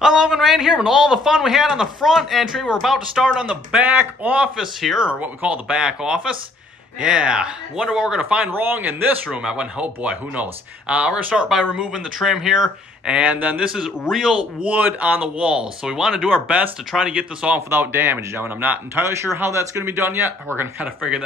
Logan Rand here with all the fun we had on the front entry. We're about to start on the back office here, or what we call the back office. Yeah, wonder what we're going to find wrong in this room. I went, oh boy, who knows. We're going to start by removing the trim here, and then this is real wood on the walls. So we want to do our best to try to get this off without damage. And I'm not entirely sure how that's going to be done yet. We're going to kind of figure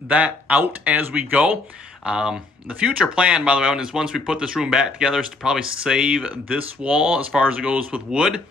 that out as we go. The future plan, by the way, is once we put this room back together is to probably save this wall as far as it goes with wood.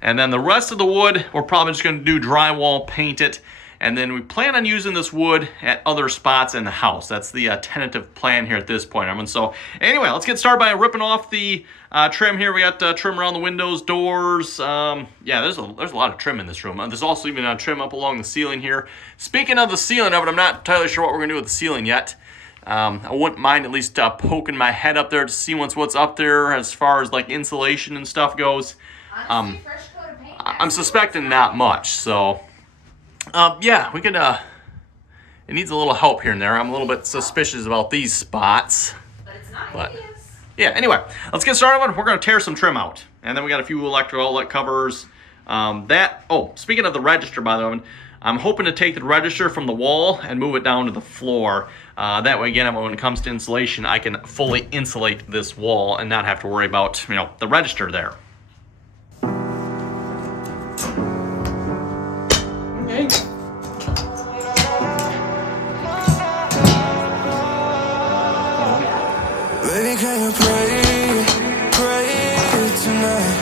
And then the rest of the wood, we're probably just going to do drywall, paint it. And then we plan on using this wood at other spots in the house. That's the tentative plan here at this point, everyone. So anyway, let's get started by ripping off the trim here. We got trim around the windows, doors. Yeah, there's a lot of trim in this room. There's also even trim up along the ceiling here. Speaking of the ceiling of it, I'm not entirely sure what we're going to do with the ceiling yet. I wouldn't mind at least poking my head up there to see what's up there as far as like insulation and stuff goes. Honestly, fresh coat of paint. I'm suspecting not much, so... yeah, we could, it needs a little help here and there. I'm a little bit suspicious about these spots. But it's not hideous. Yeah, anyway, let's get started. We're going to tear some trim out. And then we got a few electrical outlet covers. Speaking of the register, by the way, I'm hoping to take the register from the wall and move it down to the floor. That way, again, when it comes to insulation, I can fully insulate this wall and not have to worry about, the register there. Baby, can you pray tonight?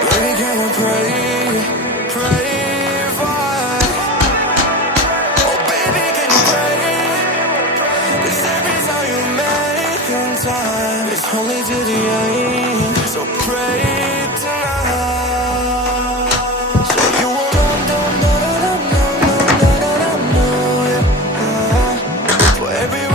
Baby, can you pray for us? Oh, baby, can you pray? 'Cause every time you make time, it's only to the end. So pray tonight. So you won't for every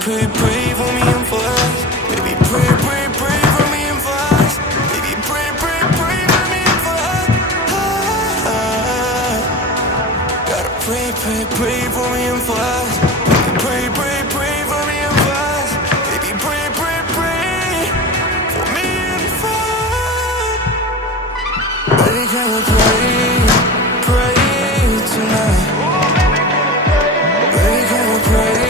Pray for me and for us. Baby, pray for me and for us. Baby, pray for me and for us. Gotta pray for me and for us. Pray for me and for us. Baby, pray for me and for us. Baby, can you pray tonight? Baby, can you pray?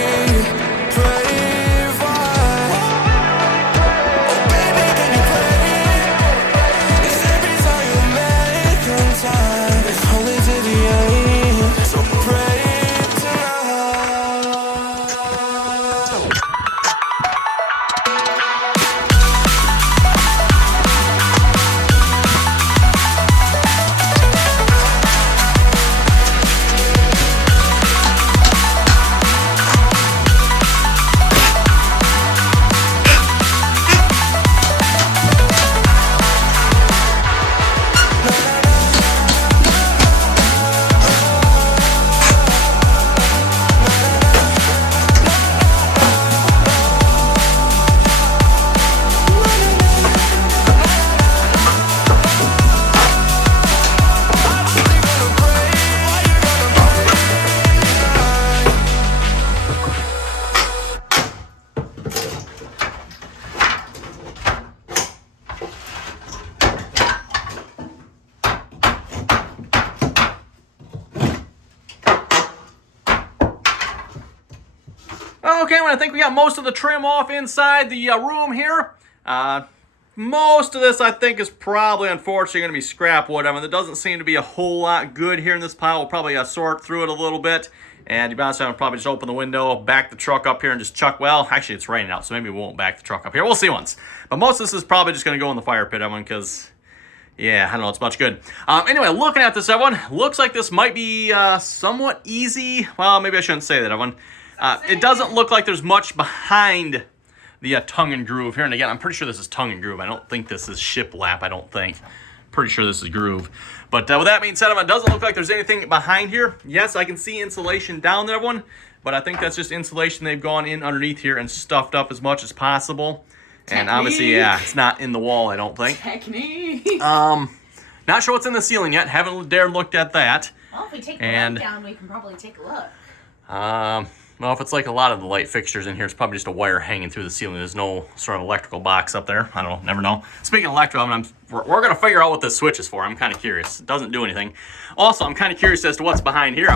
Okay, well, I think we got most of the trim off inside the room here. Most of this, I think, is probably, unfortunately, going to be scrap wood. I mean, there doesn't seem to be a whole lot good here in this pile. We'll probably sort through it a little bit. And to be honest, I'll probably just open the window, back the truck up here, and just chuck. Well, actually, it's raining out, so maybe we won't back the truck up here. We'll see once. But most of this is probably just going to go in the fire pit, everyone, because, yeah, I don't know, it's much good. Anyway, looking at this, everyone, looks like this might be somewhat easy. Well, maybe I shouldn't say that, everyone. It doesn't look like there's much behind the tongue and groove here. And again, I'm pretty sure this is tongue and groove. I don't think this is shiplap, I don't think. Pretty sure this is groove. But with that being said, it doesn't look like there's anything behind here. Yes, I can see insulation down there, everyone. But I think that's just insulation they've gone in underneath here and stuffed up as much as possible. Technique. And obviously, yeah, it's not in the wall, I don't think. Technique. Not sure what's in the ceiling yet. Haven't dared looked at that. Well, if we take the light down, we can probably take a look. Well, if it's like a lot of the light fixtures in here, it's probably just a wire hanging through the ceiling. There's no sort of electrical box up there. I don't know, never know. Speaking of electrical, we're going to figure out what this switch is for. I'm kind of curious. It doesn't do anything. Also, I'm kind of curious as to what's behind here.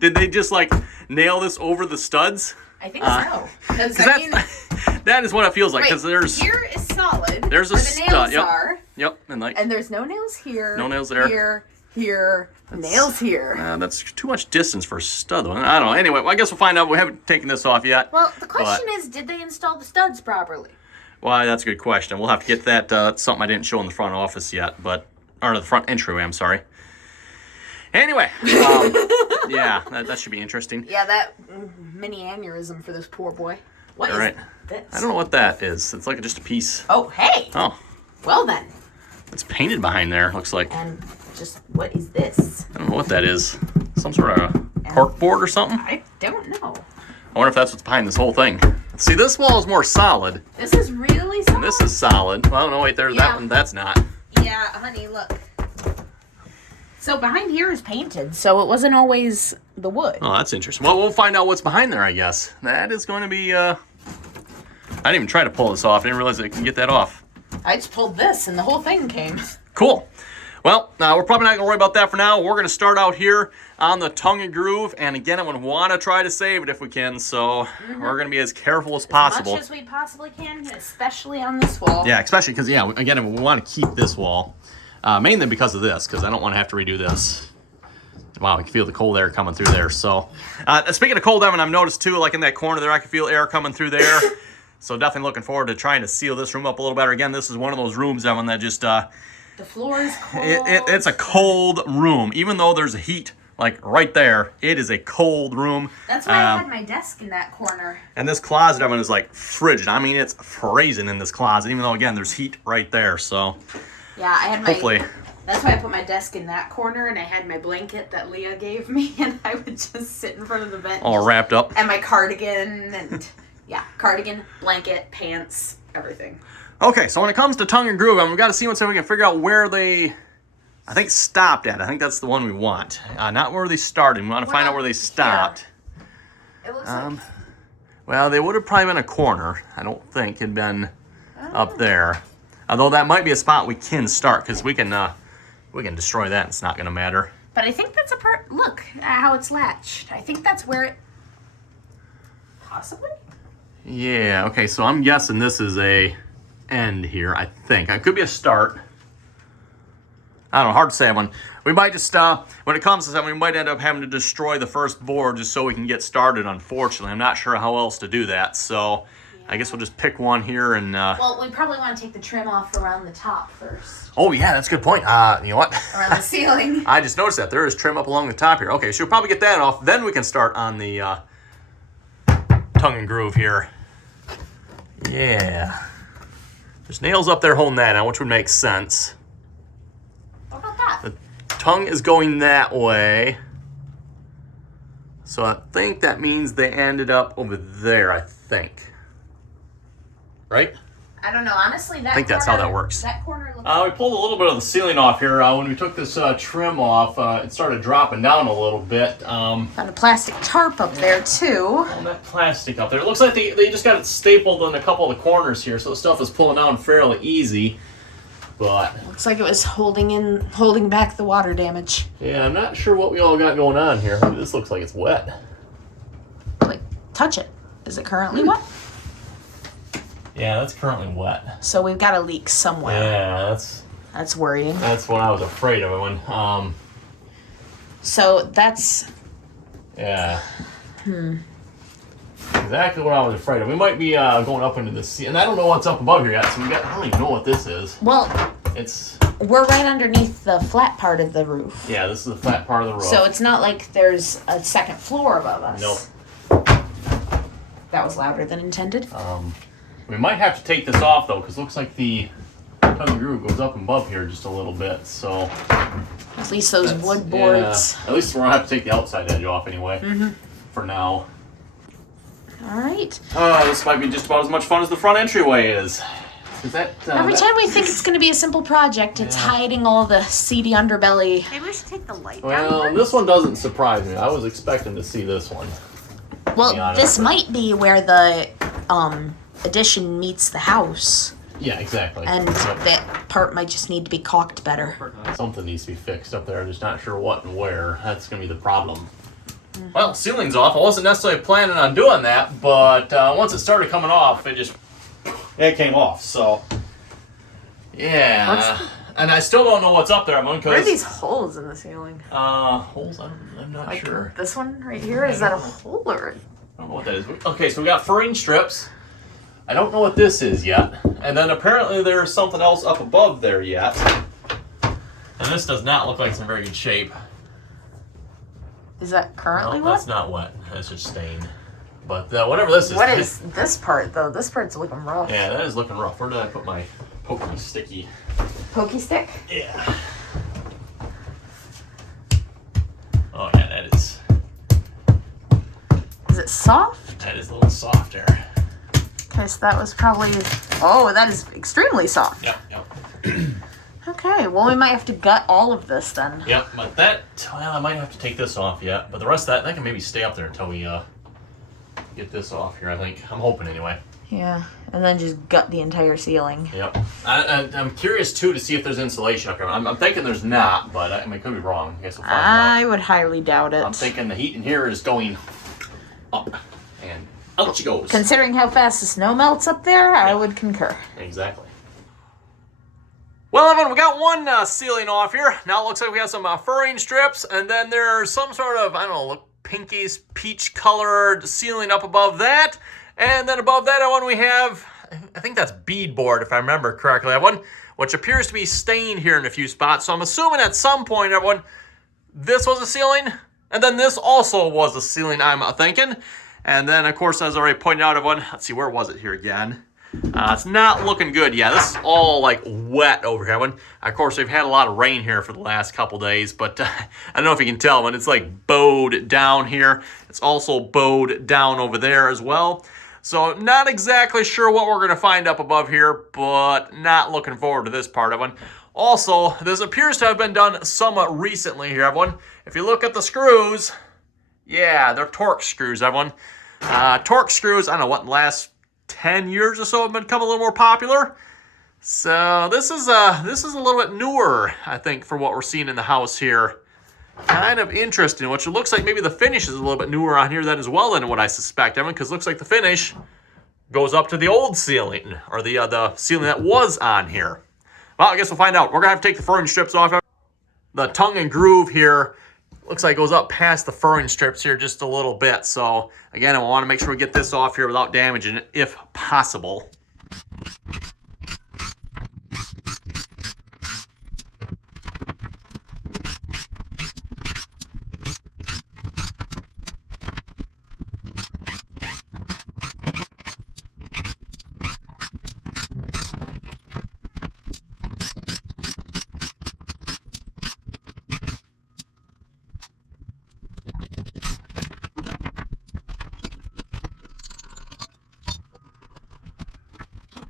Did they just like nail this over the studs? I think so. Because that is what it feels like. Because there's here is solid. There's a where the nails stud. are. Yep. And there's no nails here. No nails there. Here. Nails here. That's too much distance for a stud, though. I don't know. Anyway, well, I guess we'll find out. We haven't taken this off yet. Well, the question is, did they install the studs properly? Well, that's a good question. We'll have to get that. That's something I didn't show in the front office yet, or the front entryway, I'm sorry. Anyway, yeah, that should be interesting. Yeah, that mini aneurysm for this poor boy. What is this? I don't know what that is. It's like just a piece. Oh, hey. Oh. Well, then. It's painted behind there, looks like. And just, what is this? I don't know what that is. Some sort of cork board or something? I don't know. I wonder if that's what's behind this whole thing. See, this wall is more solid. This is really solid. And this is solid. Well, no, wait, there's that one. That's not. Yeah, honey, look. So behind here is painted, so it wasn't always the wood. Oh, that's interesting. Well, we'll find out what's behind there, I guess. That is going to be, I didn't even try to pull this off. I didn't realize I could get that off. I just pulled this, and the whole thing came. Cool. Well, we're probably not going to worry about that for now. We're going to start out here on the tongue and groove. And again, I'm going to want to try to save it if we can. So we're going to be as careful as possible. As much as we possibly can, especially on this wall. Yeah, especially because, yeah, again, we want to keep this wall. Mainly because of this, because I don't want to have to redo this. Wow, I can feel the cold air coming through there. So, speaking of cold air, I've noticed too, like in that corner there, I can feel air coming through there. So definitely looking forward to trying to seal this room up a little better. Again, this is one of those rooms, Evan, that just... the floor is cold. It's a cold room. Even though there's a heat, like right there, it is a cold room. That's why I had my desk in that corner. And this closet, Evan, is like frigid. I mean, it's freezing in this closet, even though, again, there's heat right there. So, yeah, I had my... hopefully... That's why I put my desk in that corner, and I had my blanket that Leah gave me, and I would just sit in front of the bench. All wrapped up. And my cardigan, and yeah, cardigan, blanket, pants, everything. Okay, so when it comes to tongue and groove, we've got to see if we can figure out where they, I think, stopped at. I think that's the one we want. Not where they started. We want to find out where they stopped. It looks like... Well, they would have probably been a corner. I don't think it'd been up there. Although that might be a spot we can start, because we can destroy that. It's not going to matter. But I think that's a part. Look at how it's latched. I think that's where it... Possibly? Yeah, okay, so I'm guessing this is a end here, I think. It could be a start. I don't know, hard to say. We might just, when it comes to that, we might end up having to destroy the first board just so we can get started, unfortunately. I'm not sure how else to do that, so I guess we'll just pick one here and... Well, we probably want to take the trim off around the top first. Oh, yeah, that's a good point. You know what? Around the ceiling. I just noticed that. There is trim up along the top here. Okay, so we'll probably get that off. Then we can start on the tongue and groove here. Yeah. There's nails up there holding that now, which would make sense. What about that? The tongue is going that way. So I think that means they ended up over there, I think. Right? I don't know. Honestly, that I think that's how that works. That corner looks We pulled a little bit of the ceiling off here. When we took this trim off, it started dropping down a little bit. Found a plastic tarp up there, too. Oh, that plastic up there. It looks like they just got it stapled in a couple of the corners here, so the stuff is pulling down fairly easy. But looks like it was holding back the water damage. yeah, I'm not sure what we all got going on here. This looks like it's wet. Like, touch it. Is it currently wet? Yeah, that's currently wet. So we've got a leak somewhere. Yeah, That's worrying. that's what I was afraid of when So that's... yeah. Exactly what I was afraid of. We might be going up into the sea, and I don't know what's up above here yet, so I don't even know what this is. Well, It's... we're right underneath the flat part of the roof. yeah, this is the flat part of the roof. So it's not like there's a second floor above us. Nope. That was louder than intended. We might have to take this off, though, because it looks like the tongue groove goes up above here just a little bit, so... At least those that's- wood boards. Yeah. At least we're going to have to take the outside edge off anyway, for now. All right. This might be just about as much fun as the front entryway is. Is that, Every time we think it's going to be a simple project, it's hiding all the seedy underbelly. Maybe we should take the light down. Well, first. this one doesn't surprise me. I was expecting to see this one. Well, honest. this might be where the addition meets the house, Yeah, exactly. and Yep. that part might just need to be caulked better. Something needs to be fixed up there. I'm just not sure what and where. That's going to be the problem. Well, ceiling's off. I wasn't necessarily planning on doing that, but once it started coming off, it came off. So, yeah. And I still don't know what's up there. What are these holes in the ceiling? Holes? I'm not Like sure. this one right here? Is that a hole or? I don't know what that is. Okay, so we got furring strips. I don't know what this is yet. And then apparently there's something else up above there yet. And this does not look like it's in very good shape. Is that currently No, wet? that's not wet. That's just stained. But whatever this is. What is this part though? This part's looking rough. Yeah, that is looking rough. Where did I put my pokey sticky? Pokey stick? Yeah. Oh yeah, that is Is it soft? a little soft there. Okay, so that was probably. Oh, that is extremely soft. Yep. Okay, well we might have to gut all of this then. Yep, but well, I might have to take this off yet. But the rest of that can maybe stay up there until we get this off here, I think. I'm hoping anyway. Yeah, and then just gut the entire ceiling. Yep. I'm curious too to see if there's insulation up here. I'm thinking there's not, but I could be wrong. I guess we'll find out. I would highly doubt it. I'm thinking the heat in here is going up, and out she goes. Considering how fast the snow melts up there, I would concur. Exactly. Well, Evan, we got one ceiling off here. Now it looks like we have some furring strips, and then there's some sort of, I don't know, pinkish peach colored ceiling up above that. And then above that one we have, I think that's beadboard if I remember correctly, everyone, which appears to be stained here in a few spots. So I'm assuming at some point, everyone, this was a ceiling, and then this also was a ceiling, I'm thinking. And then, of course, as I already pointed out, everyone, let's see, where was it here again? It's not looking good. Yeah, this is all like wet over here. Of course, we've had a lot of rain here for the last couple days, but I don't know if you can tell, when it's like bowed down here. It's also bowed down over there as well. So not exactly sure what we're going to find up above here, but not looking forward to this part of it. Also, this appears to have been done somewhat recently here, everyone. If you look at the screws, yeah, they're Torx screws, everyone. Torx screws, I don't know what, in the last 10 years or so have become a little more popular. So this is a little bit newer, I think, for what we're seeing in the house here. Kind of interesting, which it looks like maybe the finish is a little bit newer on here then as well than what I suspect, Evan, because it looks like the finish goes up to the old ceiling, or the ceiling that was on here. Well, I guess we'll find out. We're going to have to take the furring strips off. The tongue and groove here looks like it goes up past the furring strips here just a little bit. So, again, I want to make sure we get this off here without damaging it, if possible.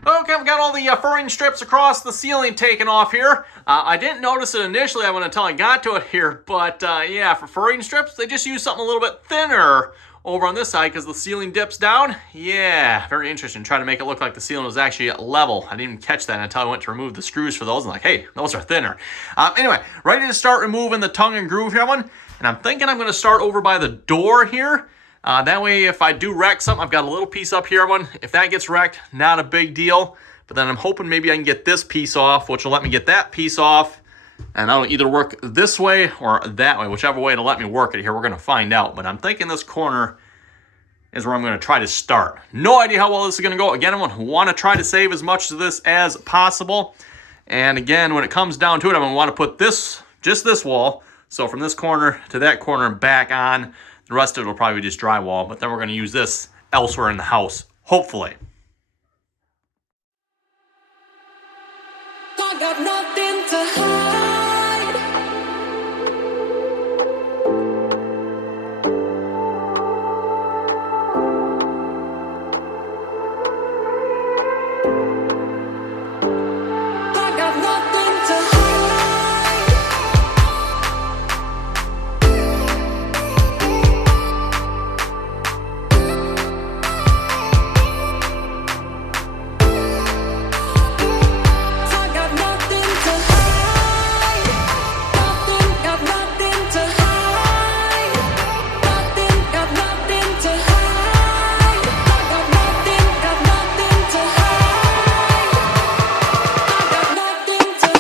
Okay, we got all the furring strips across the ceiling taken off here. I didn't notice it initially until I got to it here, but yeah, for furring strips, they just use something a little bit thinner over on this side because the ceiling dips down. Yeah, very interesting. Trying to make it look like the ceiling was actually level. I didn't even catch that until I went to remove the screws for those. I'm like, hey, those are thinner. Anyway, ready to start removing the tongue and groove here, one. And I'm thinking I'm going to start over by the door here. That way, if I do wreck something, I've got a little piece up here, everyone. If that gets wrecked, not a big deal. But then I'm hoping maybe I can get this piece off, which will let me get that piece off. And that'll either work this way or that way, whichever way it'll let me work it here. We're going to find out. But I'm thinking this corner is where I'm going to try to start. No idea how well this is going to go. Again, I want to try to save as much of this as possible. And again, when it comes down to it, I'm going to want to put this, just this wall. So from this corner to that corner and back on. The rest of it will probably be just drywall. But then we're going to use this elsewhere in the house, hopefully. I got nothing to hide. I got nothing to hide. I got nothing to hide. Nothing, got nothing to hide. Nothing, got nothing to hide. I got nothing to hide. I got nothing to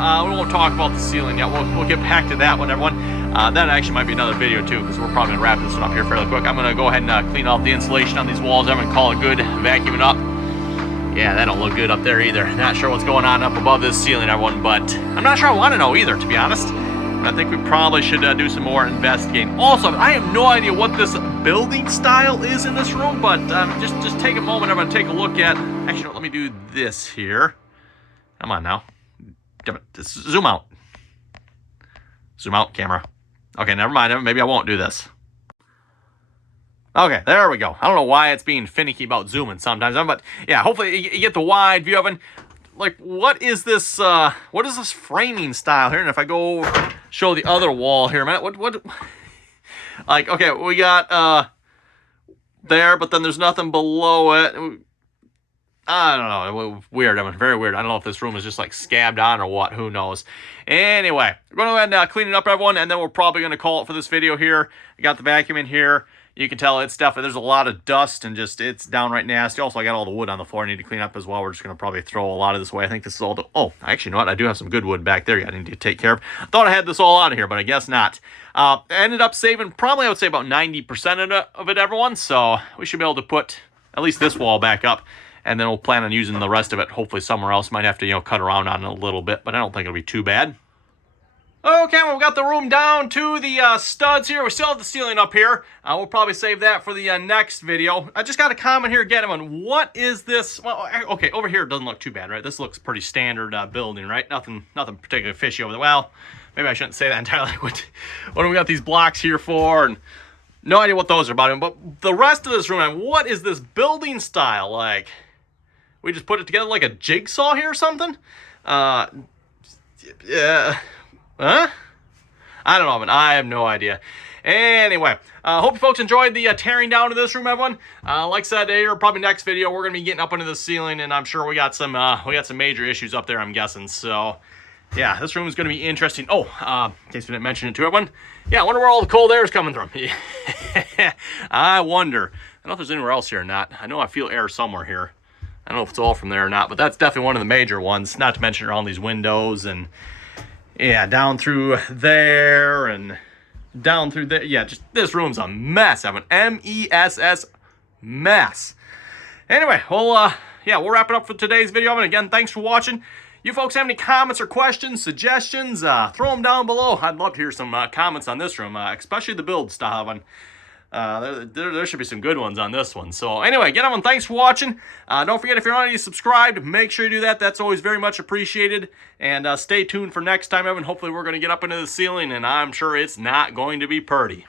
We won't talk about the ceiling yet. We'll get back to that one, everyone. That actually might be another video too, because we're probably gonna wrap this one up here fairly quick. I'm gonna go ahead and clean off the insulation on these walls. I'm gonna call it good, vacuum it up. Yeah, that don't look good up there either. Not sure what's going on up above this ceiling, everyone, but I'm not sure I want to know either, to be honest. I think we probably should do some more investigating. Also, I have no idea what this building style is in this room, but just take a moment. I'm going to take a look at... Actually, no, let me do this here. Come on now. Just zoom out. Zoom out, camera. Okay, never mind. Maybe I won't do this. Okay, there we go. I don't know why it's being finicky about zooming sometimes, but yeah, hopefully you get the wide view of it. Like, what is this framing style here? And if I go show the other wall here a minute, what like, okay, we got there, but then there's nothing below it. I don't know, weird, I mean, very weird. I don't know if this room is just like scabbed on or what, who knows. Anyway, we're going to go ahead and clean it up, everyone, and then we're probably going to call it for this video here. I got the vacuum in here. You can tell it's definitely, there's a lot of dust and just, it's downright nasty. Also, I got all the wood on the floor I need to clean up as well. We're just going to probably throw a lot of this away. I think this is all the, oh, actually, you know what? I do have some good wood back there I need to take care of. I thought I had this all out of here, but I guess not. I ended up saving probably, I would say, about 90% of it, everyone. So we should be able to put at least this wall back up. And then we'll plan on using the rest of it, hopefully somewhere else. Might have to, cut around on it a little bit, but I don't think it'll be too bad. Okay, well, we've got the room down to the studs here. We still have the ceiling up here. We'll probably save that for the next video. I just got a comment here again on what is this? Well, okay, over here it doesn't look too bad, right? This looks pretty standard building, right? Nothing particularly fishy over there. Well, maybe I shouldn't say that entirely. What do we got these blocks here for? And no idea what those are about. But the rest of this room, man, what is this building style like? We just put it together like a jigsaw here or something? Yeah. Huh? I don't know, man. I have no idea. Anyway, hope you folks enjoyed the tearing down of this room, everyone. Like I said, here probably next video we're gonna be getting up into the ceiling, and I'm sure we got some major issues up there, I'm guessing. So, yeah, this room is gonna be interesting. Oh, in case we didn't mention it to everyone, yeah, I wonder where all the cold air is coming from. I wonder. I don't know if there's anywhere else here or not. I know I feel air somewhere here. I don't know if it's all from there or not, but that's definitely one of the major ones. Not to mention around these windows and. Yeah, down through there and down through there. Yeah, just this room's a mess. I have an M-E-S-S mess. Anyway, we'll wrap it up for today's video. And again, thanks for watching. You folks have any comments or questions, suggestions, throw them down below. I'd love to hear some comments on this room, especially the build style one. There should be some good ones on this one. So anyway, again, everyone, thanks for watching. Don't forget, if you're not already subscribed, make sure you do that. That's always very much appreciated. And stay tuned for next time, everyone. Hopefully we're going to get up into the ceiling, and I'm sure it's not going to be pretty.